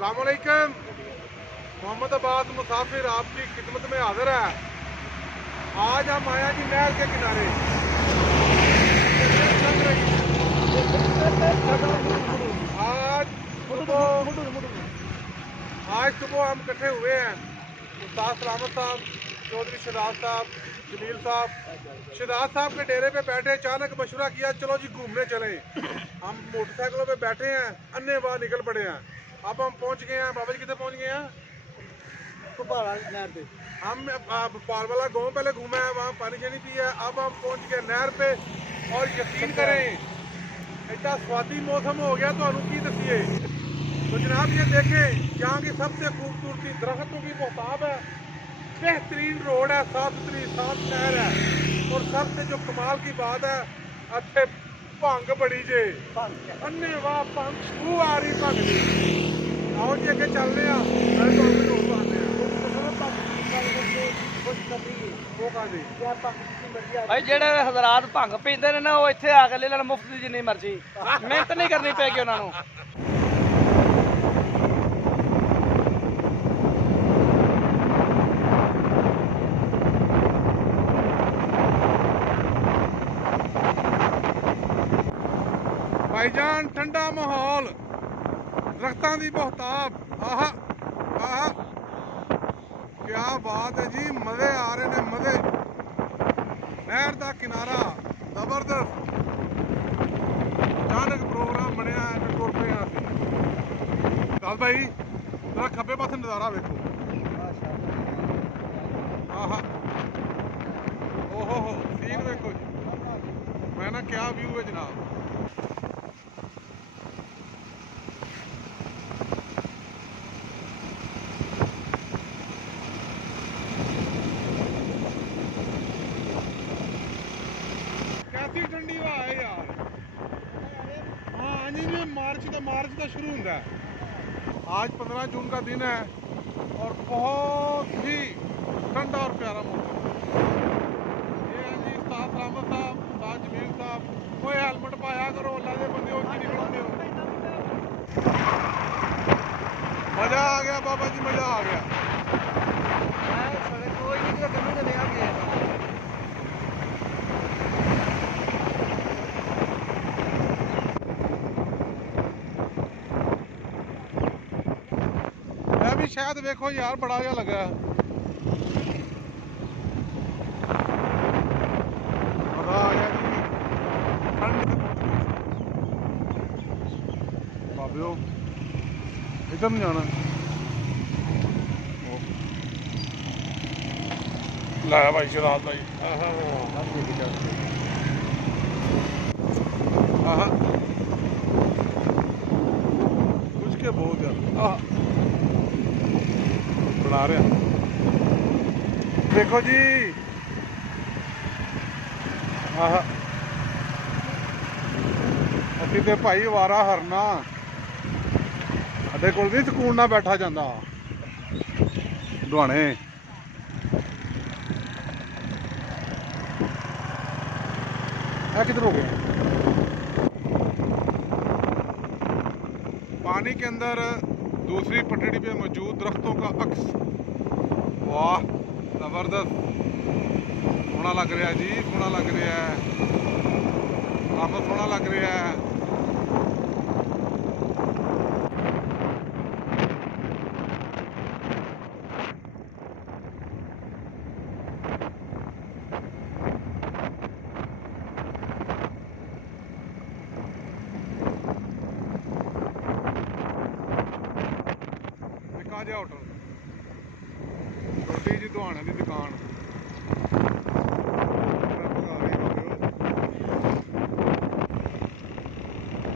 अस्सलामुअलैकुम। मोहम्मद अब्बास मुसाफिर आपकी खिदमत में हाजिर है। आज हम आया जी नहर के किनारे। आज सुबह हम इकट्ठे हुए हैं। उस्ताद सलामत साहब, चौधरी शहजाद साहब, जमील साहब। शहजाद साहब के डेरे पे बैठे, अचानक मशवरा किया चलो जी घूमने चलें। हम मोटरसाइकिलों पे बैठे हैं, अन्य बाहर निकल पड़े हैं। अब हम पहुंच गए हैं। बाबा जी कितने पहुंच गए हैं? हम पालवाला गांव पहले घूमा है, वहाँ पानी शानी पिया है। अब हम पहुंच गए नहर पे और यकीन करें इतना स्वादी मौसम हो गया तो की दसिए। तो जनाब ये देखें, यहाँ की सबसे खूबसूरती दरख्तों की बहुताब है, बेहतरीन रोड है, साफ सुथरी साफ शहर है। और सबसे जो कमाल की बात है, अच्छे भंग बड़ी जे अन्य वाह भंग आ रही भंग जी। आओ जी अगे चल रहे हैं। भाई जेडे हजरात भंग पींदे ने ना वो इत्थे आ के ले लेन मुफ्त दी जिन्नी मर्जी, मेहनत नहीं करनी पैगी उन्हां नूं। भाईजान ठंडा माहौल, दरख्तां दी बहुताब, आहा आहा क्या बात है जी, मजे आ रहे ने मजे। नहर दा किनारा जबरदस्त, अचानक प्रोग्राम बनया है ते तुर पे दस भाई जरा खब्बे पासे नज़ारा वेखो। आहा ओहो हो सीन वेखो जी, मैं ना क्या व्यू है जनाब। कैसी ठंडी हवा है यार। हाँ जी जी, मार्च का शुरू होता है। आज 15 जून का दिन है और बहुत ही ठंडा और प्यारा मौसम। ये है जी उस्ताद सलामत साहब, उस्ताद जमील साहब। कोई हेलमेट पाया करो, अल्लाह दे बंदे हो निकलते हो। मजा आ गया बाबा जी, मजा आ गया। मैं भी शायद देखो यार बड़ा क्या लगा है। मजा आ गया जी, ठंड बाबियो इधर नहीं जाना। लाया भाई शराब भाई। कुछ के बहुत यार बना रहे हैं। देखो जी असी ते भाई वारा हरना, साडे कोल नहीं सकून ना बैठा जाता दुआने। किधर हो गए? पानी के अंदर दूसरी पटड़ी पे मौजूद दरख्तों का अक्स, वाह जबरदस्त, सोना लग रहा है जी, सोना लग रहा है, काफी सोना लग रहा है। निका जिहा होटल, छोटी जी दुआने की दुकान।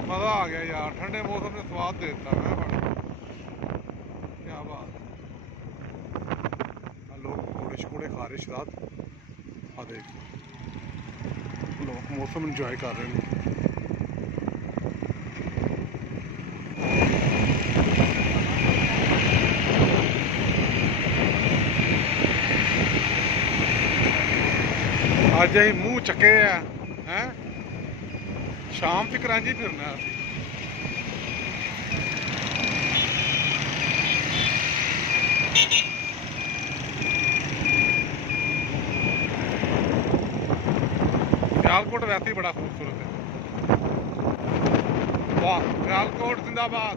मजा आ गया यार, ठंडे मौसम ने स्वाद दे देता है। क्या बात है, लोग पकौड़े शकौड़े खा रहे शराब। देख लोग मौसम इंजॉय कर रहे हैं। अज अं मूँह चके हैं, शाम तक करांजी फिरना। वैसे ही बड़ा खूबसूरत है। वाह, सियालकोट जिंदाबाद।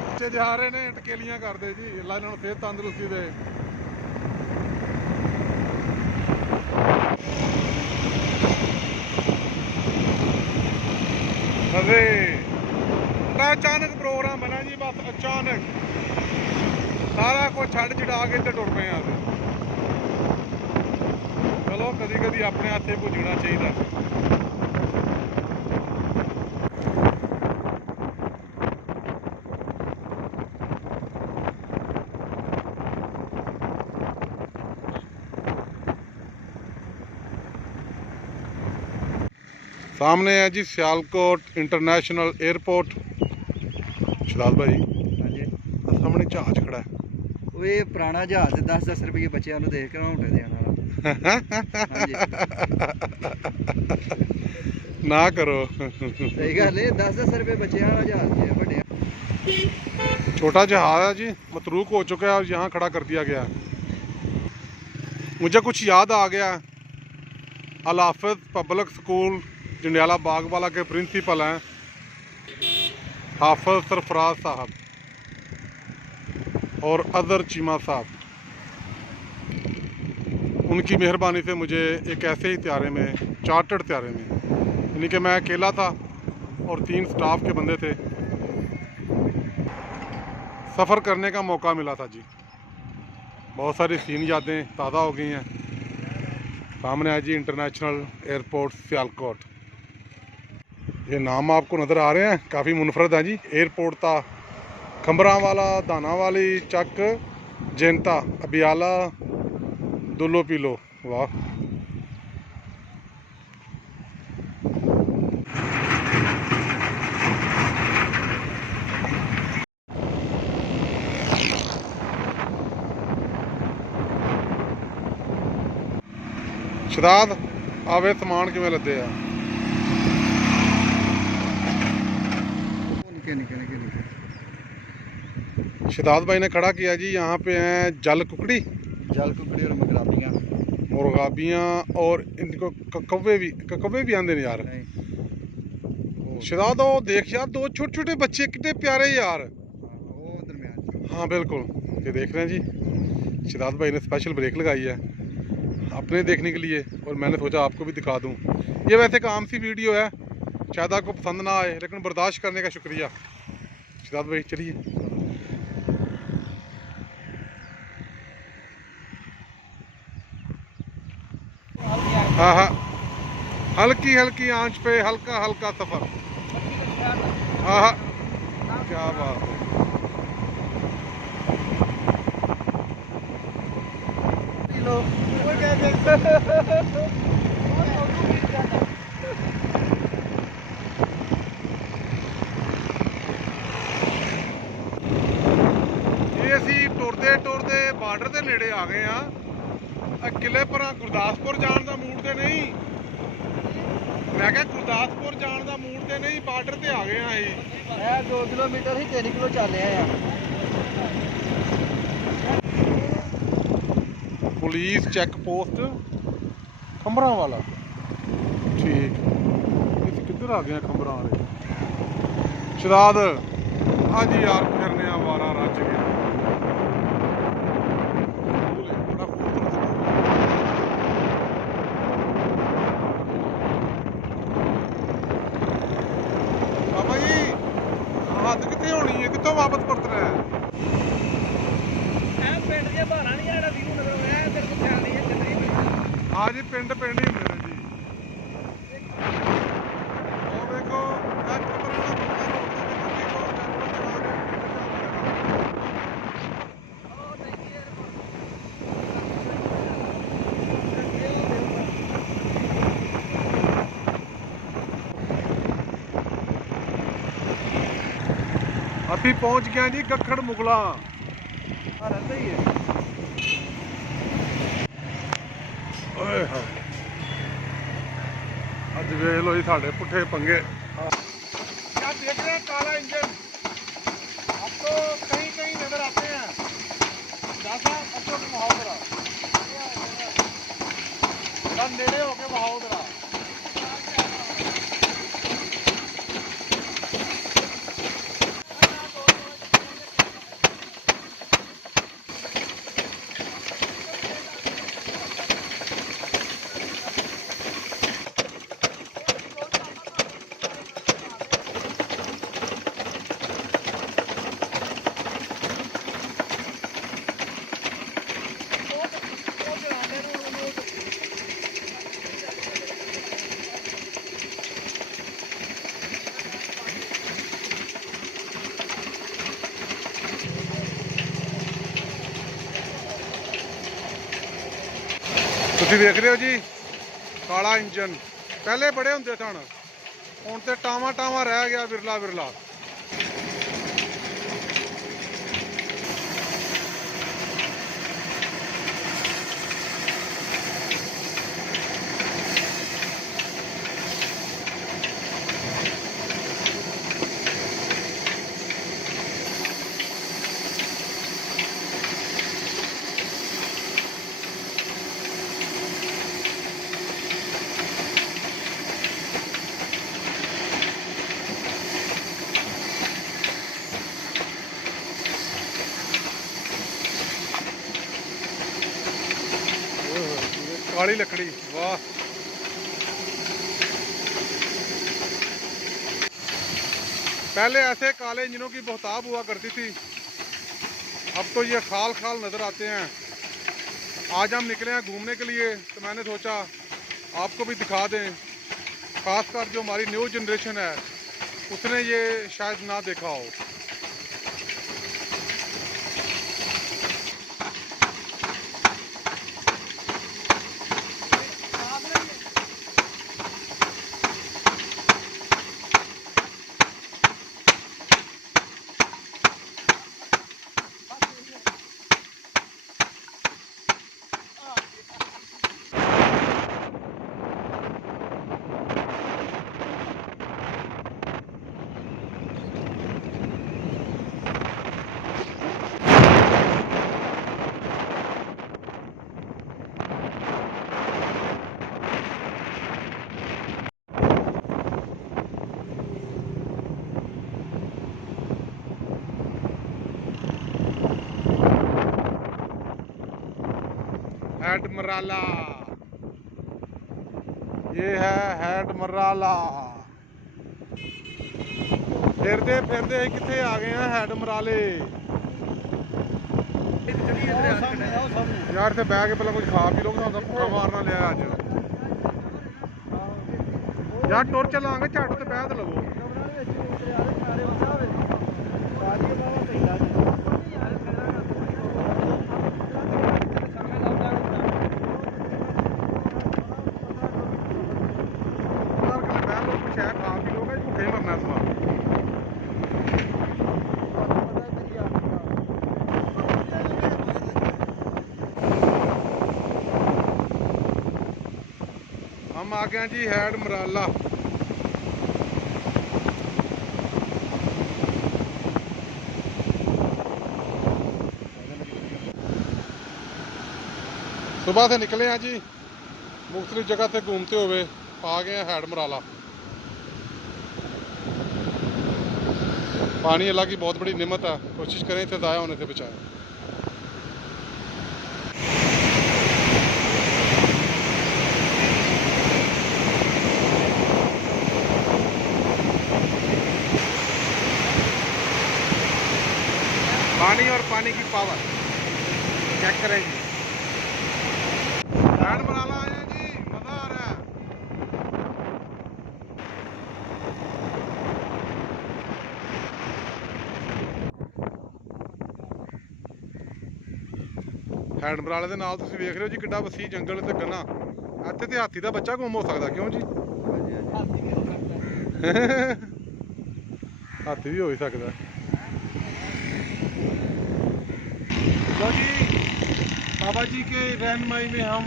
बच्चे जा रहे ने टकेलियां करते जी, अल्लाह इन्होंने फिर तंदुरुस्ती दे। अरे बड़ा अचानक प्रोग्राम बना जी, बस अचानक सारा कुछ छड़ छड़ा के ते टुर पे आ। चलो कदी कदी अपने हाथे भुजना चाहिए। सामने है जी सियालकोट इंटरनेशनल एयरपोर्ट। शहजाद भाई हाँ जी, सामने जहाज खड़ा है। वो ये पुराना जहाज 10-10 रुपये बच्चों को देख कर ऊँटे देने वाला। हाँ जी, ना करो। सही गल है, 10-10 रुपये बच्चों वाला जहाज है बड़े। छोटा जहाज है जी, मतरूक हो चुका है और यहाँ खड़ा कर दिया गया है। मुझे कुछ याद आ गया। अल हाफिज पब्लिक स्कूल जंडियाला बाग वाला के प्रिंसिपल हैं हाफिज सरफराज साहब और अदर चीमा साहब। उनकी मेहरबानी से मुझे एक ऐसे ही त्यारे में, चार्टर्ड त्यारे में, यानी कि मैं अकेला था और 3 स्टाफ के बंदे थे, सफ़र करने का मौका मिला था जी। बहुत सारी सीन यादें ताज़ा हो गई हैं। सामने है जी इंटरनेशनल एयरपोर्ट सियालकोट। ये नाम आपको नज़र आ रहे हैं, काफ़ी मुनफरद है जी। एयरपोर्ट था खंबरांवाला, दानावाली, चक, जैंता, अबियाला, दुल्लो पीलो। वाह, शहजाद आवे समान किवें लदे आ। निके निके निके निके शहजाद भाई ने खड़ा किया जी। यहाँ पे हैं जल कुकड़ी, जल कुकड़ी और मगराबियाँ। मुर्गाबियाँ और इनको कौवे भी आंदे ने यार। नहीं, शहजाद वो देख यार, 2 छोटे छोटे बच्चे कितने प्यारे यार। वो दरमियान। हाँ बिल्कुल, ये देख रहे हैं जी। शहजाद भाई ने स्पेशल ब्रेक लगाई है अपने देखने के लिए और मैंने सोचा आपको भी दिखा दूं। ये वैसे काम सी वीडियो है, शायद आपको पसंद ना आए, लेकिन बर्दाश्त करने का शुक्रिया। शहजाद भाई चलिए। हाँ हाँ, हल्की हल्की आंच पे हल्का हल्का सफर। हाँ हाँ, क्या बात है। ये ਅਸੀਂ ਟੁਰਦੇ ਟੁਰਦੇ ਬਾਰਡਰ ਦੇ ਨੇੜੇ ਆ ਗਏ ਆ। ਕਿਲੇ ਪਰਾਂ ਗੁਰਦਾਸਪੁਰ ਜਾਣ ਦਾ ਮੂਡ ਤੇ ਨਹੀਂ, ਮੈਂ ਕਿਹਾ ਗੁਰਦਾਸਪੁਰ ਜਾਣ ਦਾ ਮੂਡ ਤੇ ਨਹੀਂ, ਬਾਰਡਰ ਤੇ ਆ ਗਏ ਆ ਅਸੀਂ। ਇਹ 2 ਕਿਲੋਮੀਟਰ ਹੀ 3 ਕਿਲੋ ਚੱਲੇ ਆ। ਪੁਲਿਸ ਚੈੱਕ ਪੋਸਟ ਖੰਬਰਾਂ ਵਾਲਾ। ਠੀਕ, ਅਸੀਂ ਕਿੱਧਰ ਆ ਗਏ ਆ? ਖੰਬਰਾਂ ਵਾਲੇ। ਸ਼ਹਜ਼ਾਦ ਅੱਜ ਯਾਰ ਫਿਰਨੇ ਆ ਵਾਰਾ ਰੱਜ ਗਿਆ। ਬੜਾ ਖੂਬਸੂਰਤ ਬਾਬਾ ਜੀ, ਹੱਦ ਕਿੱਥੇ ਹੋਣੀ ਹੈ? ਕਿੱਥੋਂ ਵਾਪਸ ਪਰਤਣਾ ਹੈ? ਇਹ ਪਿੰਡ ਦੇ ਬਾਹਰਾਂ ਨਹੀਂ ਜਿਹੜਾ ਵੀਰੂ ਨਜ਼ਰ ਆਇਆ, ਤੇਰੇ ਕੋਲ ਖਿਆਲ ਨਹੀਂ ਹੈ ਕਿੰਨੇ। ਹਾਂ ਜੀ, ਪਿੰਡ ਹੀ ਹੁੰਦੇ ਨੇ ਜੀ। ਉਹ ਵੇਖੋ ਇਹ ਖਬਰਾਂ ਦਾ ਬੰਦਾ ਰੋਡ ਦੇ ਵਿੱਚ ਕੀ ਬਹੁਤ ਜਾਨਵਰ ਚਲਾ ਕੇ ਅਸੀਂ ਪਹੁੰਚ ਗਏ ਜੀ ਗੱਖੜ ਮੁਗਲਾ। ਰਹਿੰਦਾ ਹੀ ਹੈ। ਓਏ ਹਾਂ, ਅੱਜ ਵੇਖ ਲੋ ਜੀ ਸਾਡੇ ਪੁੱਠੇ पंगे। क्या देख रहे हैं? काला इंजन आपको कहीं कहीं नजर आते हैं। ਤਾਂ ਨੇੜੇ ਹੋ ਕੇ ਵਹਾਓ ਜਰਾ। ਤੁਸੀਂ ਵੇਖ ਰਹੇ ਹੋ ਜੀ ਕਾਲਾ ਇੰਜਨ। ਪਹਿਲੇ ਬੜੇ ਹੁੰਦੇ ਸਨ, ਹੁਣ ਤੇ ਟਾਵਾਂ ਟਾਵਾਂ ਰਹਿ ਗਿਆ, ਵਿਰਲਾ ਵਿਰਲਾ। काली लकड़ी, वाह। पहले ऐसे काले इंजनों की बहुतायत हुआ करती थी, अब तो ये खाल खाल नज़र आते हैं। आज हम निकले हैं घूमने के लिए, तो मैंने सोचा आपको भी दिखा दें, खासकर जो हमारी न्यू जनरेशन है उसने ये शायद ना देखा हो। हैड मराला, ये है हैड मराला। फिरदे फिरदे किथे आ गए हैं हैड मराले। यार इत्थे बह के पहले कुछ खा पी लो, भुक्खा मारना लिया अज। यार टुर चलांगे झट ते बह ते लवो। हम आ गए जी हैड मराला। सुबह से निकले हैं जी, मुख्तलिफ जगह से घूमते हुए आ गए हैं हैड मराला। पानी अल्लाह की बहुत बड़ी नेमत है, कोशिश करें इसे ज़ाया होने से बचाएं। पानी और पानी की पावर चेक करें जी। हैड मराला आए जी, मजा आ रहा है। हैड मराले ਦੇ ਨਾਲ ਤੁਸੀਂ ਵੇਖ ਰਹੇ ਹੋ ਜੀ ਕਿੱਡਾ ਵਸੀ ਜੰਗਲ ਤੇ ਗੰਨਾ। ਇੱਥੇ ਤੇ ਹਾਥੀ ਦਾ ਬੱਚਾ ਗੁੰਮ ਹੋ ਸਕਦਾ, ਕਿਉਂ ਜੀ? हाथी भी हो ही सकता है। लो जी, बाबा जी के रहनुमाई में हम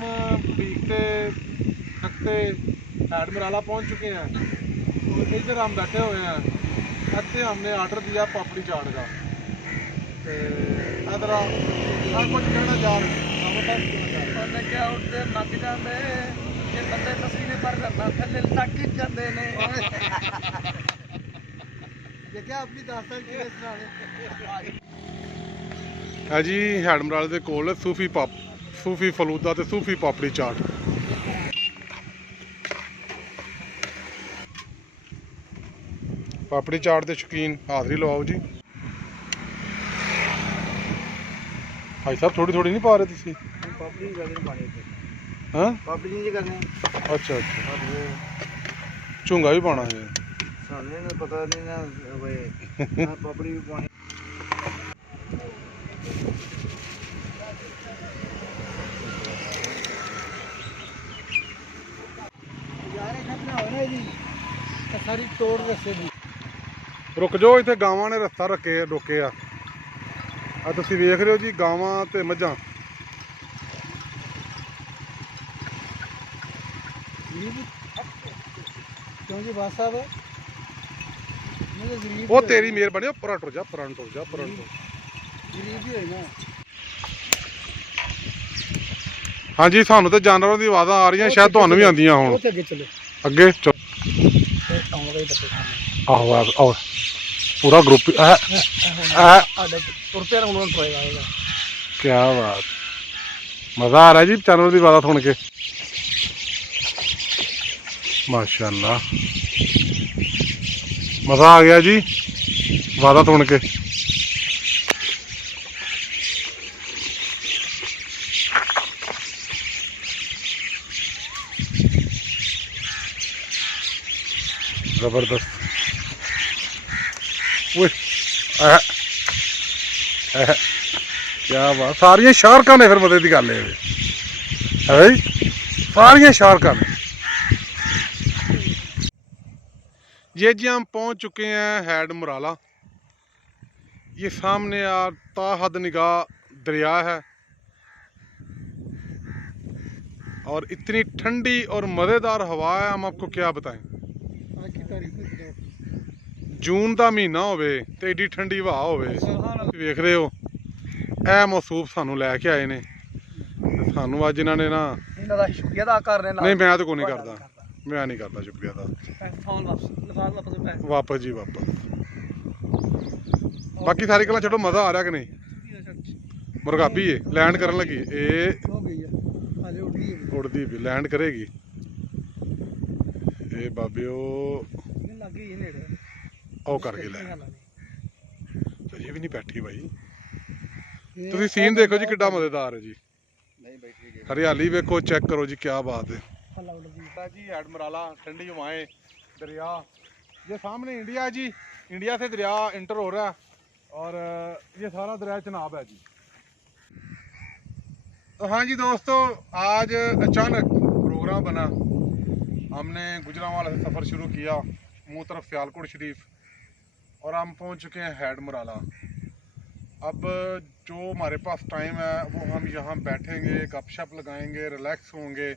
भीगते थकते हैड मराला पहुंच चुके हैं। तो इधर हम बैठे हुए हैं, इतने हमने ऑर्डर दिया पापड़ी चाट का। इधर कुछ कहना जा रहे क्या उठते मक जाते ਜੇ ਬੰਦੇ ਲੱਸੀ ਨੇ ਪਰ ਕਰਨਾ ਥੱਲੇ ਲੱਗ ਹੀ ਜਾਂਦੇ ਨੇ ਦੇਖਿਆ ਆਪਣੀ ਦਾਸਤਾਨ ਕਿਵੇਂ ਸੁਣਾਣੇ। ਹੈ ਜੀ ਹੈਡਮਰਾਲ ਦੇ ਕੋਲ ਸੂਫੀ ਫਲੂਦਾ ਤੇ ਸੂਫੀ ਪਾਪੜੀ ਚਾਟ। ਪਾਪੜੀ ਚਾਟ ਦੇ ਸ਼ੌਕੀਨ ਹਾਜ਼ਰੀ ਲਵਾਓ ਜੀ। ਭਾਈ ਸਾਹਿਬ ਥੋੜੀ ਥੋੜੀ ਨਹੀਂ ਪਾ ਰਹੇ ਤੁਸੀਂ? ਪਾਪੜੀ ਨਹੀਂ ਕਰਦੇ ਪਾਣੀ ਤੇ। ਹਾਂ ਪਾਪੜੀ ਨਹੀਂ ਕਰਨੇ। ਅੱਛਾ ਅੱਛਾ ਝੁੰਗਾ ਵੀ ਪਾਉਣਾ ਹੈ। ਸਾਨੂੰ ਇਹਨਾਂ ਪਤਾ ਨਹੀਂ ਨਾ ਵੇ ਨਾ ਪਾਪੜੀ ਵੀ ਪਾਣੀ। ਯਾਰੇ ਖਤਰਾ ਹੋਣਾ ਜੀ ਸਾਰੀ ਤੋੜ ਰਸੇ ਦੀ। ਰੁਕ ਜਾਓ, ਇੱਥੇ ਗਾਵਾਂ ਨੇ ਰਸਤਾ ਰੋਕੇ ਆ ਤੁਸੀਂ ਵੇਖ ਰਹੇ ਹੋ ਜੀ ਗਾਵਾਂ ਤੇ ਮੱਝਾਂ। ਕਿਉਂਕਿ ਬਾਸ ਸਾਹਿਬ ਉਹ ਤੇਰੀ ਮਿਹਰਬਾਨੀ, ਉਹ ਪਰਾਂ ਟੁਰ ਜਾ ਗਰੀਬ ਹੀ ਹੋਏ ਨਾ। ਹਾਂਜੀ ਸਾਨੂੰ ਤੇ ਜਾਨਵਰਾਂ ਦੀ ਆਵਾਜ਼ਾਂ ਆ ਰਹੀਆਂ, ਸ਼ਾਇਦ ਤੁਹਾਨੂੰ ਵੀ ਆਉਂਦੀਆਂ ਹੁਣ। ਅੱਗੇ ਚਲੋ ਅੱਗੇ ਚਲੋ। ਆਹੋ ਆਹੋ ਪੂਰਾ ਗਰੁੱਪ ਤੁਰ ਪਿਆ ਹੁਣ ਪਏਗਾ। ਕੀ ਬਾਤ, ਮਜ਼ਾ ਆ ਰਿਹਾ ਜੀ ਜਾਨਵਰ ਦੀ ਆਵਾਜ਼ਾਂ ਸੁਣ ਕੇ। ਮਾਸ਼ਾਅੱਲਾ ਮਜ਼ਾ ਆ ਗਿਆ ਜੀ ਆਵਾਜ਼ਾਂ ਸੁਣ ਕੇ। ਜ਼ਬਰਦਸਤ। ਓਏ ਕੀ ਬਾਤ, ਸਾਰੀਆਂ ਸ਼ਾਰਕਾਂ ਨੇ ਫਿਰ ਮਜ਼ੇ ਦੀ ਗੱਲ ਹੈ ਜੀ, सारियां शार्कां में। ये जी हम पहुंच चुके हैं हैड मुराला। ये सामने ताहद निगाह दरिया है और इतनी ठंडी और मज़ेदार हवा है, हम आपको क्या बताएं। जून का महीना होवे ते एडी ठंडी हवा होवे, वेख रहे हो ए मौसूफ सानू लैके आए ने। सानू अज इन्होंने ना शुक्रिया अदा कर रहे नहीं, मैं तो कोई नहीं करता, मैं नहीं करता शुक्रिया अदा। वापस जी वापस। बाकी सारी गल्लां छड्डो, मज़ा आ रहा कि नहीं। मुरगाबी है लैंड करन लगी, उड़दी भी लैंड करेगी। ये बाबियो ओ करके लै ये भी नहीं बैठी भाई। तुसीं सीन देखो जी किड्डा मज़ेदार है जी, हरियाली देखो, चेक करो जी, क्या बात है जी। हैड मुराला, ठंडी हवाएं, दरिया, ये सामने इंडिया है जी। इंडिया से दरिया इंटर हो रहा है और ये सारा दरिया चनाब है जी। तो हाँ जी दोस्तों, आज अचानक प्रोग्राम बना, हमने गुजरांवाला से सफ़र शुरू किया मुँह तरफ सियालकोट शरीफ और हम पहुँच चुके हैं हैड मुराला। अब जो हमारे पास टाइम है वो हम यहाँ बैठेंगे, गपशप लगाएंगे, रिलैक्स होंगे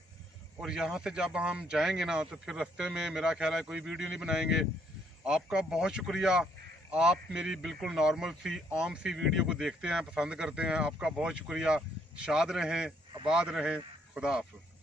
और यहाँ से जब हम जाएंगे ना तो फिर रास्ते में मेरा ख्याल है कोई वीडियो नहीं बनाएंगे। आपका बहुत शुक्रिया, आप मेरी बिल्कुल नॉर्मल सी आम सी वीडियो को देखते हैं, पसंद करते हैं। आपका बहुत शुक्रिया। शाद रहें, आबाद रहें, खुदा हाफ़िज़।